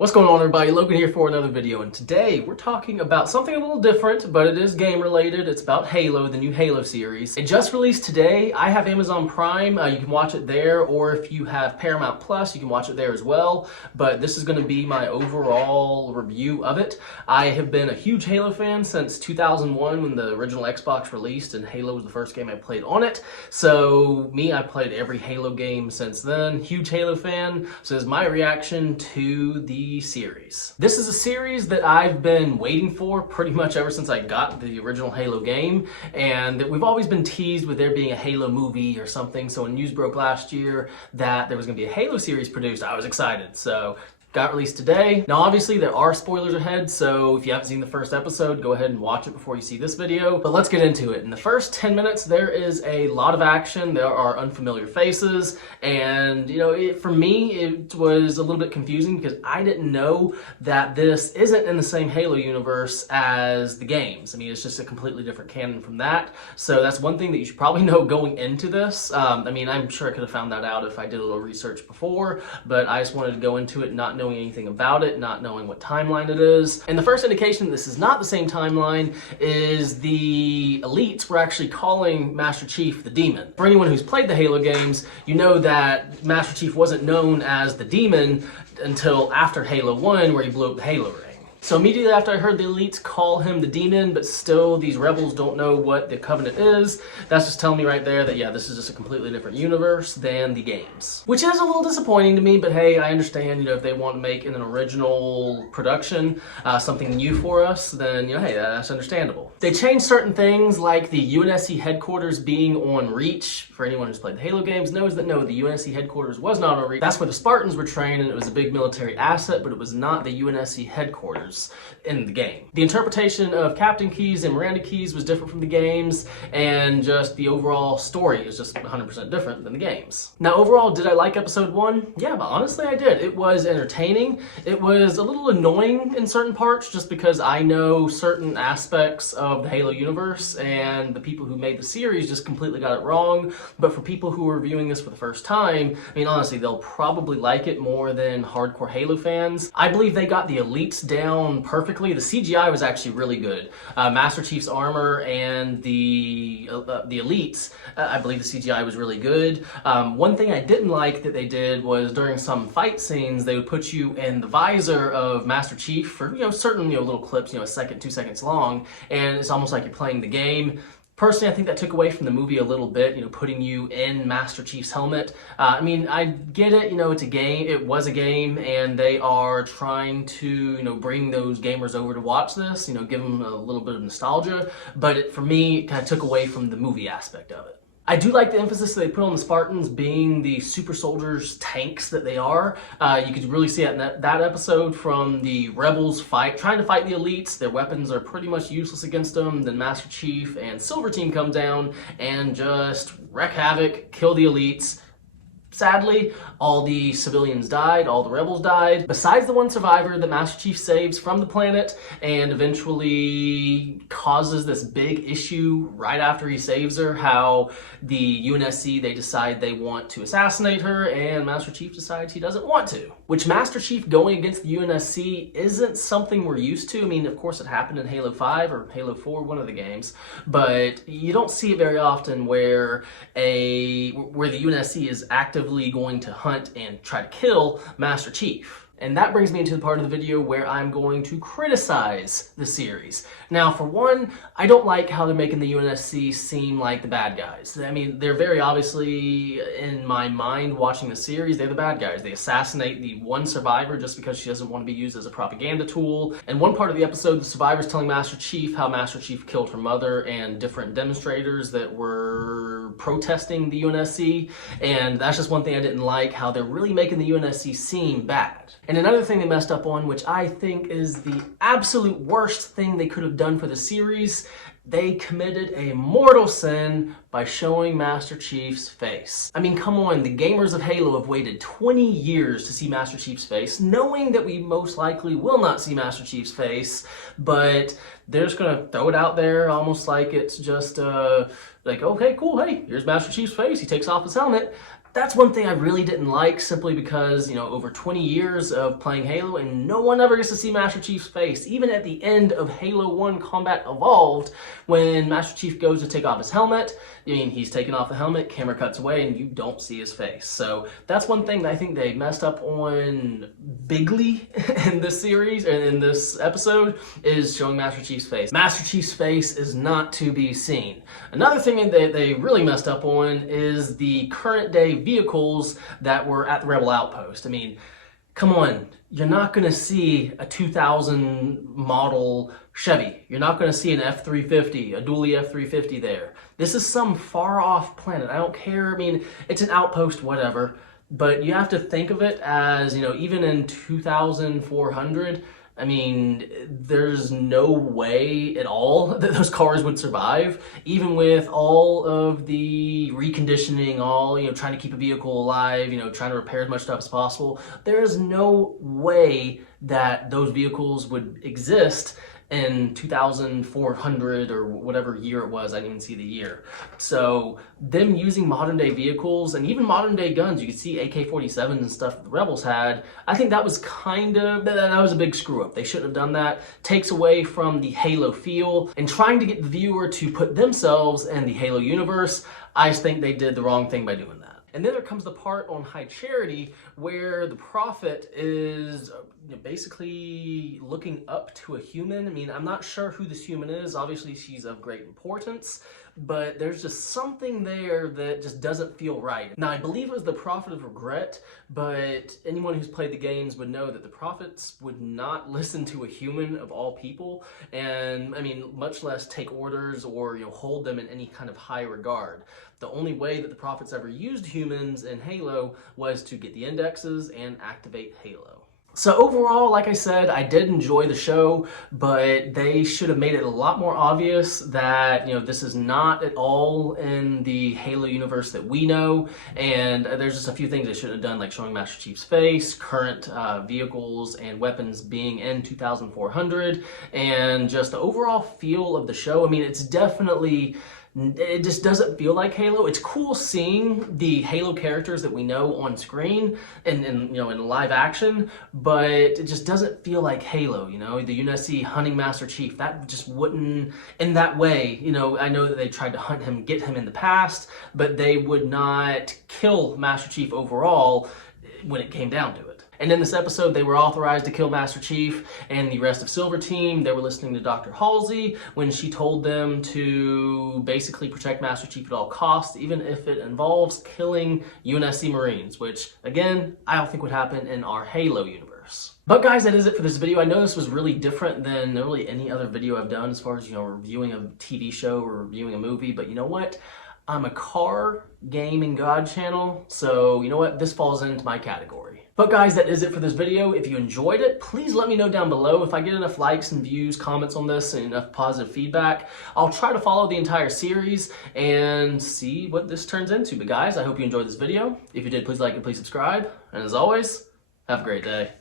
What's going on, everybody? Logan here for another video, and today we're talking about something a little different, but it is game related. It's about Halo, the new Halo series. It just released today. I have Amazon Prime. You can watch it there, or if you have Paramount Plus, you can watch it there as well. But this is going to be my overall review of it. I have been a huge Halo fan since 2001 when the original Xbox released, and Halo was the first game I played on it. So I've played every Halo game since then. Huge Halo fan. So this is my reaction to the series. This is a series that I've been waiting for pretty much ever since I got the original Halo game, and we've always been teased with there being a Halo movie or something. So when news broke last year that there was going to be a Halo series produced, I was excited. So got released today. Now obviously there are spoilers ahead, so if you haven't seen the first episode, go ahead and watch it before you see this video. But let's get into it. In the first 10 minutes, there is a lot of action. There are unfamiliar faces, and for me, it was a little bit confusing because I didn't know that this isn't in the same Halo universe as the games. I mean, it's just a completely different canon from that. So that's one thing that you should probably know going into this. I'm sure I could have found that out if I did a little research before, but I just wanted to go into it not knowing anything about it, not knowing what timeline it is. And the first indication this is not the same timeline is the elites were actually calling Master Chief the Demon. For anyone who's played the Halo games, you know that Master Chief wasn't known as the Demon until after Halo 1, where he blew up the Halo ring. So immediately after I heard the elites call him the Demon, but still these rebels don't know what the Covenant is, that's just telling me right there that, yeah, this is just a completely different universe than the games. Which is a little disappointing to me, but hey, I understand, if they want to make an original production, something new for us, then, hey, that's understandable. They changed certain things, like the UNSC headquarters being on Reach. For anyone who's played the Halo games knows that no, the UNSC headquarters was not on Reach. That's where the Spartans were trained, and it was a big military asset, but it was not the UNSC headquarters in the game. The interpretation of Captain Keyes and Miranda Keyes was different from the games, and just the overall story is just 100% different than the games. Now overall, did I like episode 1? Yeah, but honestly I did. It was entertaining. It was a little annoying in certain parts just because I know certain aspects of the Halo universe, and the people who made the series just completely got it wrong. But for people who are viewing this for the first time, honestly, they'll probably like it more than hardcore Halo fans. I believe they got the elites down perfectly. The CGI was actually really good. Master Chief's armor and the elites, I believe the CGI was really good. One thing I didn't like that they did was during some fight scenes, they would put you in the visor of Master Chief for certain little clips, a second, 2 seconds long, and it's almost like you're playing the game. Personally, I think that took away from the movie a little bit, putting you in Master Chief's helmet. I get it, it's a game, it was a game, and they are trying to, bring those gamers over to watch this, give them a little bit of nostalgia, but for me, it kind of took away from the movie aspect of it. I do like the emphasis that they put on the Spartans being the super soldiers tanks that they are. You could really see it in that episode from the rebels trying to fight the elites. Their weapons are pretty much useless against them. Then Master Chief and Silver Team come down and just wreak havoc, kill the elites. Sadly, all the civilians died, all the rebels died, besides the one survivor that Master Chief saves from the planet and eventually causes this big issue right after he saves her, how the UNSC, they decide they want to assassinate her, and Master Chief decides he doesn't want to. Which Master Chief going against the UNSC isn't something we're used to. Of course it happened in Halo 5 or Halo 4, one of the games, but you don't see it very often where the UNSC is actively going to hunt and try to kill Master Chief. And that brings me into the part of the video where I'm going to criticize the series. Now, for one, I don't like how they're making the UNSC seem like the bad guys. They're very obviously, in my mind, watching the series, they're the bad guys. They assassinate the one survivor just because she doesn't want to be used as a propaganda tool. And one part of the episode, the survivor's telling Master Chief how Master Chief killed her mother and different demonstrators that were protesting the UNSC. And that's just one thing I didn't like, how they're really making the UNSC seem bad. And another thing they messed up on, which I think is the absolute worst thing they could have done for the series, they committed a mortal sin by showing Master Chief's face. Come on, the gamers of Halo have waited 20 years to see Master Chief's face, knowing that we most likely will not see Master Chief's face, but they're just gonna throw it out there almost like it's just like, okay, cool, hey, here's Master Chief's face, he takes off his helmet. That's one thing I really didn't like, simply because, over 20 years of playing Halo and no one ever gets to see Master Chief's face. Even at the end of Halo 1 Combat Evolved, when Master Chief goes to take off his helmet, he's taking off the helmet, camera cuts away, and you don't see his face. So that's one thing that I think they messed up on bigly in this series, and in this episode, is showing Master Chief's face. Master Chief's face is not to be seen. Another thing that they really messed up on is the current day vehicles that were at the Rebel Outpost. Come on, you're not going to see a 2000 model Chevy. You're not going to see an F-350, a dually F-350 there. This is some far off planet. I don't care. It's an outpost, whatever. But you have to think of it as, even in 2400, there's no way at all that those cars would survive, even with all of the reconditioning, trying to keep a vehicle alive, trying to repair as much stuff as possible. There's no way that those vehicles would exist in 2400 or whatever year it was. I didn't even see the year. So them using modern day vehicles and even modern day guns, you could see AK-47s and stuff that the Rebels had. I think that was that was a big screw up. They shouldn't have done that. Takes away from the Halo feel, and trying to get the viewer to put themselves in the Halo universe. I just think they did the wrong thing by doing that. And then there comes the part on High Charity where the Prophet is basically looking up to a human. I'm not sure who this human is. Obviously, she's of great importance, but there's just something there that just doesn't feel right. Now, I believe it was the Prophet of Regret, but anyone who's played the games would know that the Prophets would not listen to a human of all people, and much less take orders or hold them in any kind of high regard. The only way that the Prophets ever used humans in Halo was to get the indexes and activate Halo. So overall, like I said, I did enjoy the show, but they should have made it a lot more obvious that, this is not at all in the Halo universe that we know, and there's just a few things they should have done, like showing Master Chief's face, current vehicles and weapons being in 2400, and just the overall feel of the show. It's definitely... It just doesn't feel like Halo. It's cool seeing the Halo characters that we know on screen and in live action, but it just doesn't feel like Halo. The UNSC hunting Master Chief, that just wouldn't, in that way. I know that they tried to hunt him, get him in the past, but they would not kill Master Chief overall when it came down to it. And in this episode, they were authorized to kill Master Chief and the rest of Silver Team. They were listening to Dr. Halsey when she told them to basically protect Master Chief at all costs, even if it involves killing UNSC Marines, which, again, I don't think would happen in our Halo universe. But guys, that is it for this video. I know this was really different than really any other video I've done as far as, reviewing a TV show or reviewing a movie, but you know what? I'm a car, game, and God channel, so you know what? This falls into my category. But guys, that is it for this video. If you enjoyed it, please let me know down below. If I get enough likes and views, comments on this, and enough positive feedback, I'll try to follow the entire series and see what this turns into. But guys, I hope you enjoyed this video. If you did, please like and please subscribe. And as always, have a great day.